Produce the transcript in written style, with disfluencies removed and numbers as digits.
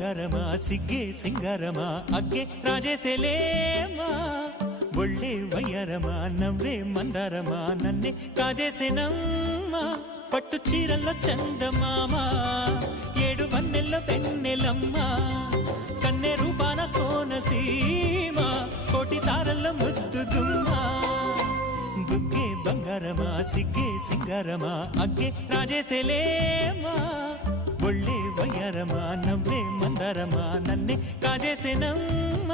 ಬಂಗಾರಮ ಸಿಗ್ಗೆ ಸಿಂಗಾರಮ ಅಗ್ಗೆ ರಾಜೇಸೆಲೇಮಾ ಒಳ್ಳೆ ವಯ್ಯಾರಮ ನವ್ವే మందారమ నన్నే కాజేసేనమ్మ పట్టు చీరల్లో చందమామ ఏడు వన్నెల్లో వెన్నెలమ్మ కన్నె రూపాన కోనసీమ కోటి తారల్లో ముద్దుగుమ్మ బుగ్గే ಬಂಗಾರಮ సిగ్గే సింగారమ అగ్గే రాజేసెలేమా ಒಳ್ಳೆ ವಯ್ಯಾರಮ ನವ್ವే మందారమ నన్నే కాజేసేనమ్మ